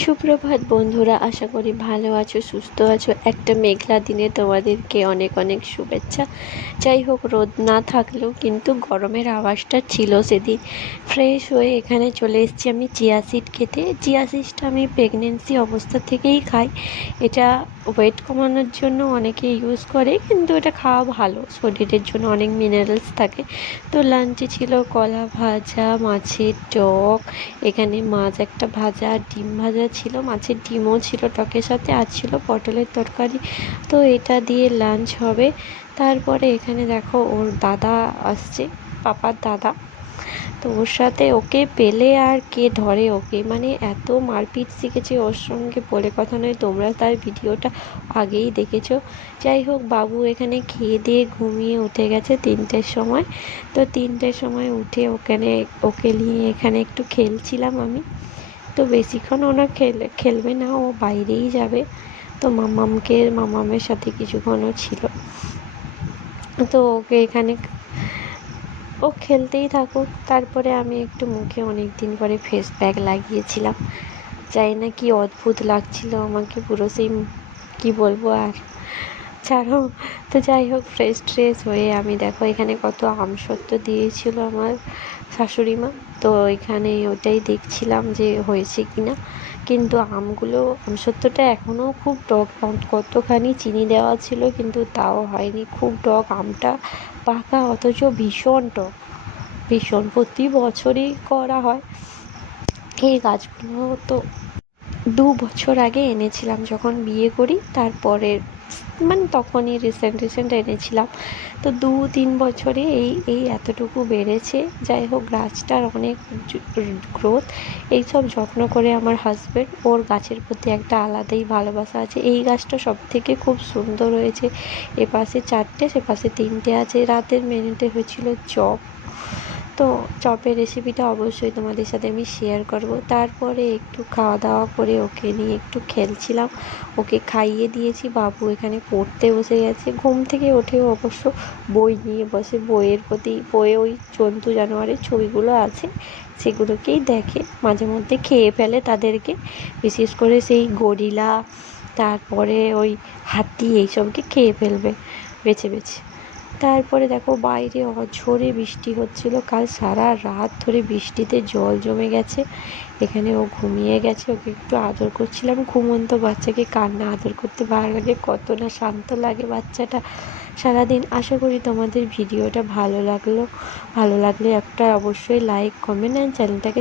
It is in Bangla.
সুপ্রভাত বন্ধুরা, আশা করি ভালো আছো, সুস্থ আছো। একটা মেঘলা দিনে তোমাদেরকে অনেক অনেক শুভেচ্ছা। যাই হোক, রোদ না থাকলেও কিন্তু গরমের আওয়াজটা ছিল সেদিন। ফ্রেশ হয়ে এখানে চলে এসেছি আমি চিয়া সিড খেতে। চিয়া সিডটা আমি প্রেগনেন্সি অবস্থা থেকেই খাই। এটা ওয়েট কমানোর জন্য অনেকে ইউজ করে, কিন্তু এটা খাওয়া ভালো, শরীরের জন্য অনেক মিনারেলস থাকে। তো লাঞ্চে ছিল কলা ভাজা, মাছের টক, এখানে মাছ একটা ভাজা, ডিম ভাজা ছিল, মাছের ডিমও ছিল টকের সাথে, আর ছিল পটলের তরকারি। তো এটা দিয়ে লাঞ্চ হবে। তারপরে এখানে দেখো ওর দাদা আসছে, পাপার দাদা। তো ওর সাথে ওকে পেলে আর কে ধরে ওকে, মানে এত মারপিট শিখেছে ওর সঙ্গে বলে কথা নয়। তোমরা তার ভিডিওটা আগেই দেখেছো। যাই হোক, বাবু এখানে খেয়ে দিয়ে ঘুমিয়ে উঠে গেছে 3টের সময়। তো 3টের সময় উঠে ওকে নিয়ে এখানে একটু খেলছিলাম আমি। তো বেশিক্ষণ ওরা খেলবে না, ও বাইরেই যাবে। তো মামামের সাথে কিছুক্ষণও ছিল। তো ওকে এখানে ও খেলতেই থাকুক। তারপরে আমি একটু মুখে অনেক দিন পরে ফেস প্যাক লাগিয়েছিলাম। জানি না কি অদ্ভুত লাগছিল আমাকে, পুরো সেই কি বলবো আর, ছাড়ো। তো যাই হোক, ফ্রেশ হয়ে আমি দেখো এখানে কত আমসত্ত্ব দিয়েছিল আমার শাশুড়ি মা। তো এখানে ওটাই দেখছিলাম যে হয়েছে কিনা। কিন্তু আমসত্ত্বটা এখনও খুব টক, কতখানি চিনি দেওয়া ছিল কিন্তু তাও হয়নি, খুব টক আমটা, পাকা অথচ ভীষণ টক, ভীষণ। প্রতি বছরই করা হয় এই গাছগুলো। তো 2 বছর আগে এনেছিলাম যখন বিয়ে করি, তারপরে মানে তখনই রিসেন্ট এনেছিলাম। তো 2-3 বছরে এই এতটুকু বেড়েছে। যাই হোক, গাছটার অনেক গ্রোথ, এইসব যত্ন করে আমার হাজব্যান্ড। ওর গাছের প্রতি একটা আলাদাই ভালোবাসা আছে। এই গাছটা সব থেকে খুব সুন্দর হয়েছে। এপাশে 4টে, সেপাশে 3টে আছে। রাতের মেনুতে হয়েছিল চপ। তো চপের রেসিপিটা অবশ্যই তোমাদের সাথে আমি শেয়ার করব। তারপরে একটু খাওয়া দাওয়া করে ওকে নিয়ে একটু খেলছিলাম, ওকে খাইয়ে দিয়েছি। বাবু এখানে পড়তে বসে গেছে, ঘুম থেকে ওঠেও অবশ্য বই নিয়ে বসে। বইয়ে ওই জন্তু জানোয়ারের ছবিগুলো আছে, সেগুলোকেই দেখে, মাঝে মধ্যে খেয়ে ফেলে তাদেরকে, বিশেষ করে সেই গরিলা, তারপরে ওই হাতি, এইসবকে খেয়ে ফেলবে বেছে বেছে। তারপরে দেখো বাইরে অঝোরে বৃষ্টি হচ্ছিল, কাল সারা রাত ধরে বৃষ্টিতে জল জমে গেছে। এখানে ও ঘুমিয়ে গেছে, ওকে একটু আদর করছিলাম। ঘুমন্ত বাচ্চাকে কান্না আদর করতে ভালো লাগে, কত না শান্ত লাগে বাচ্চাটা সারাদিন। আশা করি তোমাদের ভিডিওটা ভালো লাগলে একটা অবশ্যই লাইক, কমেন্ট অ্যান্ড চ্যানেলটাকে